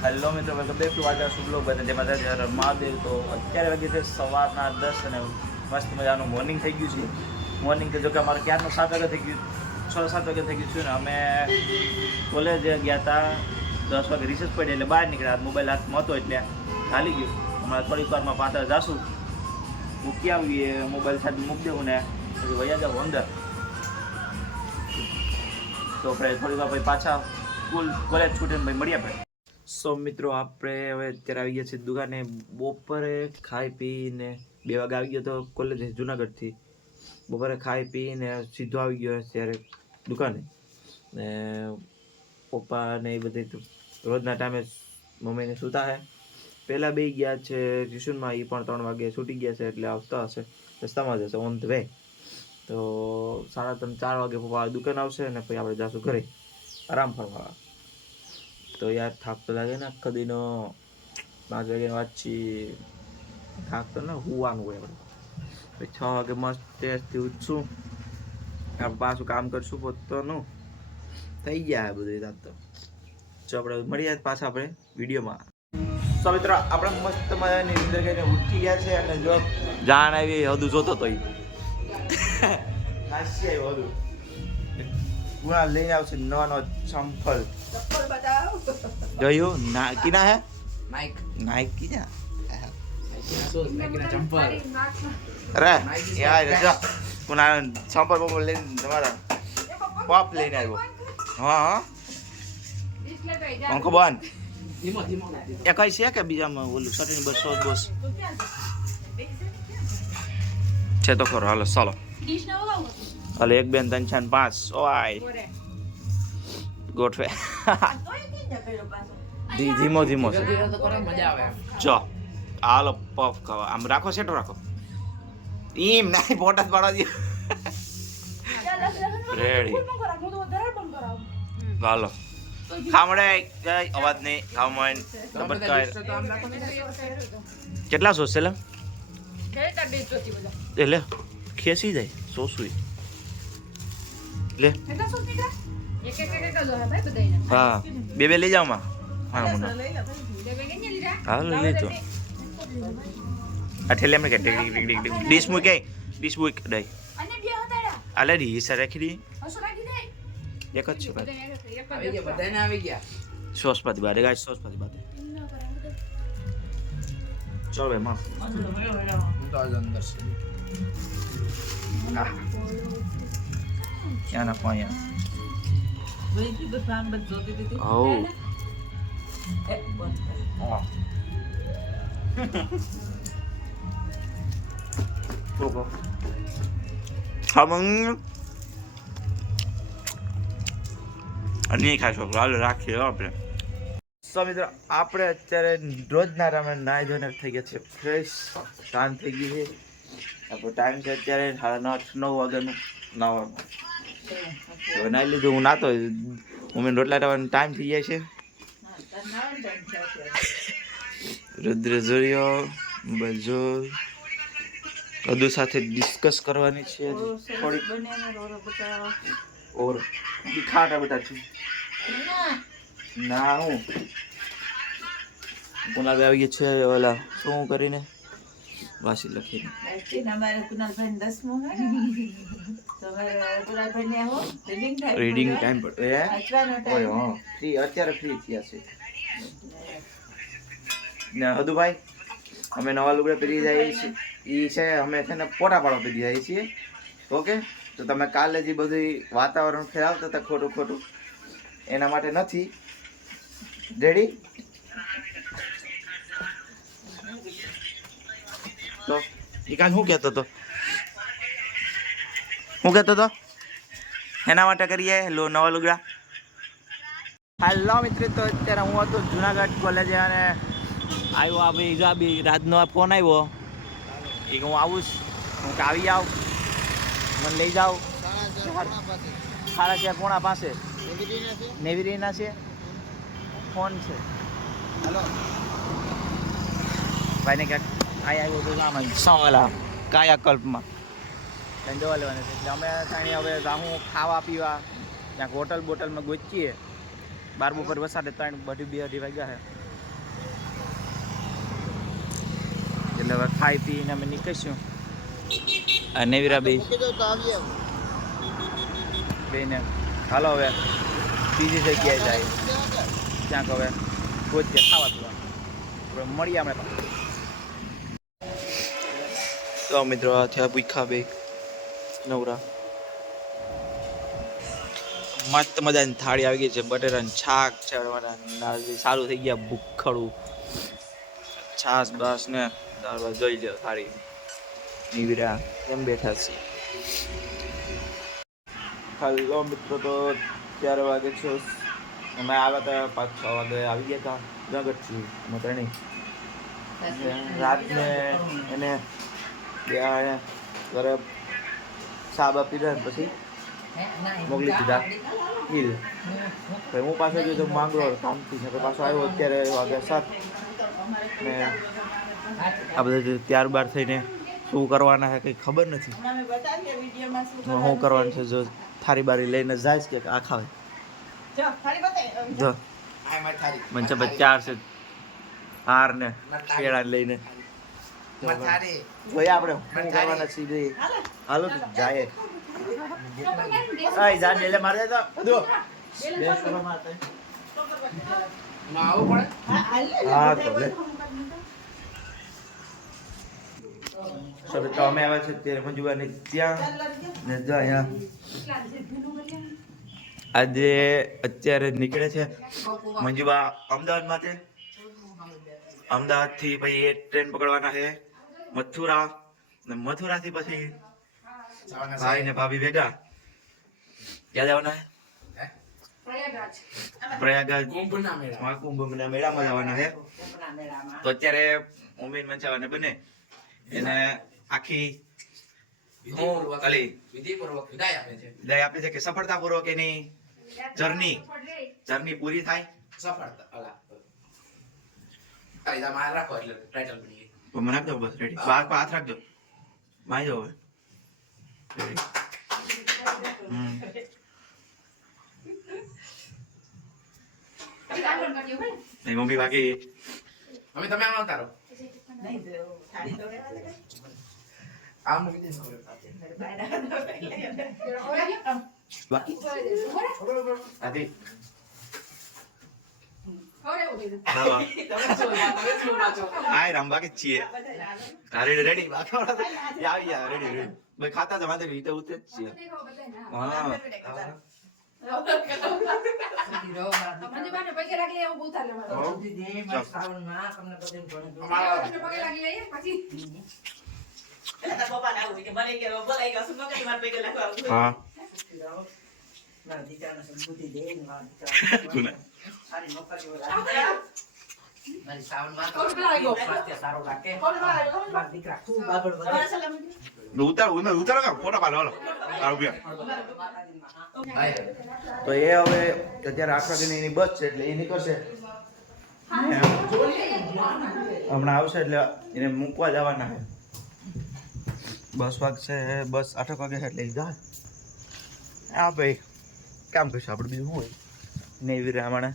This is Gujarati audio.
હેલો મિત્રો, વેલકમ બેક ટુ વાજા શુભલોક બને જેમાં જ્યારે મહાદેવ. તો અત્યારે વાગે છે સવારના 10 અને મસ્ત મજાનું મોર્નિંગ થઈ ગયું છે. મોર્નિંગ તો જો કે અમારે ક્યારનું 7 વાગે થઈ ગયું, 6-7 વાગે થઈ ગયું છે ને અમે કોલેજ ગયા હતા. 10 વાગે રિસેસ પડી એટલે બહાર નીકળ્યા. મોબાઈલ હાથમાં હતો એટલે ચાલી ગયું. હમણાં થોડીક વારમાં પાછળ જાશું, મૂકી આવીએ, મોબાઈલ સાથે મૂકી દેવું ને પછી વયા જાવ અંદર. તો આપણે થોડીક વાર પછી પાછા કોલેજ છૂટીને ભાઈ મળીએ આપણે. સો મિત્રો, આપણે હવે અત્યારે આવી ગયા છીએ દુકાને. બપોરે ખાઈ પીને 2 વાગે આવી ગયો તો કોલેજ જુનાગઢથી. બપોરે ખાઈ પીને સીધો આવી ગયો ત્યારે દુકાને. ને પપ્પા ને એ બધી રોજના ટાઈમે મમ્મીને સૂતા હે. પહેલાં બે ગયા છે ટ્યુશનમાં, એ પણ 3 વાગે છૂટી ગયા છે એટલે આવતા હશે, રસ્તામાં જ હશે, ઓન ધ વે. તો 3:30-4 વાગે પપ્પા દુકાન આવશે ને પછી આપણે જઈશું ઘરે આરામ ફરવા. તો યાર થાક તો લાગે ને આખો દીનો. 5 વાગ્યાની વાંચી થાક તો ને હોવાનું હોય આપણે. પછી 6 વાગે મસ્ત ટેસ્ટથી ઉઠશું, આપણે પાછું કામ કરશું પોતાનું. થઈ ગયા બધું રાત તો. જો આપણે મળીએ પાછા આપણે વિડીયોમાં. તો મિત્રો, આપણે મસ્ત મજાની જિંદગીને ઉઠી ગયા છે અને જો જાણ આવી હદુ જોતો તો નાસી આવ્યો હદુ. ગુણા લઈને આવશે નવાનો ચંપલ. જોયું ના કીના હે નાઈક કીના ચંપલ. અરે યાર જો કોના ચંપલ બમ્પલ લઈને તમારા પોપ લઈને આવ્યો. હા પંખો બંધ એ કઈ છે કે બીજામાં ઓલું સટની બસ બોસ છે તો ખરો. હાલો ચાલો હાલો 1 2 3 4 5 ઓય ગોઠવે. ધીમો ધીમો છે. જો હાલો પફ ખાવા. આમ રાખો, સેટો રાખો. એમ નહીં પોટા જ પાડવા દે. રેડી હાલો ખામડે અવાજ નહીં ખામણ તબક્કા. કેટલા સોસ છે લે? લે ખેસી જાય સોસુઈ લે. હા 2 લઈ જાવ માં. હા લઈ તો અઠેલે એમ કે ડીશ મૂકે ડીશ મૂક દઈ આલે ડી સર રાખી દી. એક જ છે ભાઈ. સોસ પાતી બારે ગાય, સોસ પાતી બારે. ચલો ભાઈ માં તો આજ અંદર છે. ક્યાં ના પાયા નહીં ખાશો હાલ રાખીએ આપણે. સો મિત્રો, આપણે અત્યારે રોજના રામે નાહી ધોઈને થઈ ગયા છે ફ્રેશ, શાંત થઈ ગઈ છે. આપણો ટાઈમ છે અત્યારે 8:30-9 વાગ્યાનું નાહવાનો. હવે નાહી લીધું, હું નાતો મમ્મીને રોટલા ટાવાનો ટાઈમ થઈ જાય છે. રુદ્ર જોયો બજો કદુ સાથે ડિસ્કસ કરવાની છે થોડીક. ઓર ખાટા બેટા છું ના હું કુનાલ આવી ગયા છે ઓલા શું કરીને વાસી લખીને. રીડિંગ ટાઈમ પર ફ્રી અત્યારે ફ્રી થયા છે ને. હદુભાઈ અમે નવા લુગડા પહેરી જઈએ છીએ. એ છે અમે છે ને ફોટા પાડવા પહેરી જઈએ છીએ. ઓકે, તો તમે કાલે જે બધું વાતાવરણ ફેરવતા હતા ખોટું ખોટું એના માટે નથી. રેડી? તો એ કાલ શું કહેતો હતો એના માટે કરીએ નવા લુગડા. હેલો મિત્ર, તો અત્યારે હું હતો જુનાગઢ કોલેજે અને આવ્યો આ ભાઈ જા બી રાતનો ફોન આવ્યો એ હું આવું હું આવી આવ મને લઈ જાઓ. 4:30 પાસે નેવીરીના છે ફોન છે. હલો ભાઈને ક્યાંક આવ્યો તો આમાં સામેલા કાયાકલ્પમાં ત્યાં જોવા લેવાના છે. એટલે અમે ત્યાં હવે જાઉં ખાવા પીવા ક્યાંક હોટલ બોટલમાં ગોચીએ. 12 બપોર વસાડે 3 2 2 વાગ્યા છે એટલે હવે ખાઈ પીને અમે નીકળીશું. અને નેવીરા બે બેને હાલો હવે બીજી જગ્યાએ જાય ક્યાંક હવે ગોતે ખાવા પીવા મળીએ અમે. તો મિત્રો આ થયા ભૂખા બે નવરા. મસ્ત મજાની થાળી આવી ગઈ છે. બટેટાનું શાક ચડવાના સારું થઈ ગયા. ભૂખડું છાસ બાસ ને દાળ ભાત જોઈ લો. થાળી નીવરા કેમ બેઠા છે. હાલો મિત્રો તો 4 વાગે છે. અમે આવ્યા હતા 5-6 વાગે આવી ગયા હતા જુનાગઢથી. અમે ત્રણેય રાતને એને ઘરે સાબા પીધા ને પછી મોકલી દીધા હિલ. પછી હું પાછો ગયો તો માંગરોળ કામથી ને પાછો આવ્યો અત્યારે વાગે 7 ને આ બધા ત્યારબાદ થઈને શું કરવાના છે કંઈ ખબર નથી. શું કરવાનું છે જો થારી બારી લઈને જાય કે આ ખાવે જો મને છે 4 છે હાર ને પેડા લઈને જોઈએ આપણે શું કરવાના છીએ. હાલો તો જાય જા ડેલે મારે તો બધું હા તો લે સર તો અમે આવ્યા છે ત્યારે મંજુબાની ત્યાં ને જો અહીંયા આજે અત્યારે નીકળે છે મંજુબા અમદાવાદમાંથી. અમદાવાદથી પછી એ ટ્રેન પકડવાના છે મથુરા ને મથુરાથી પછી ભાઈ ને ભાભી ભેગા ક્યાં જવાના છે પ્રયાગરાજ કુંભના મેળામાં જવાના છે. તો અત્યારે મમ્મી મંચાવાને બને એને આખી વિદાય આપે છે કે સફળતાપૂર્વક એની જર્ની પૂરી થાય. મને આપજો બસ રેડી. બાર પર હાથ રાખજો. માઈ જાઓ હવે. મમ્મી બાકી અમે તમે આમ આવતા રહો. બાકી છીએ રેડી રેડી ખાતા તો વાંધો નહીં તો ઉતે જ છીએ. ઉતારો ફોટા પાડો. તો એ હવે અત્યારે 8 વાગ્યાની એની બસ છે એટલે એ નીકળશે હમણાં આવશે એટલે એને મૂકવા જવાના છે. બસ વાગશે બસ 8 વાગે એટલે જાય. હા ભાઈ કામ કરશું આપણે બીજું શું હોય નહીં વીરા હમણાં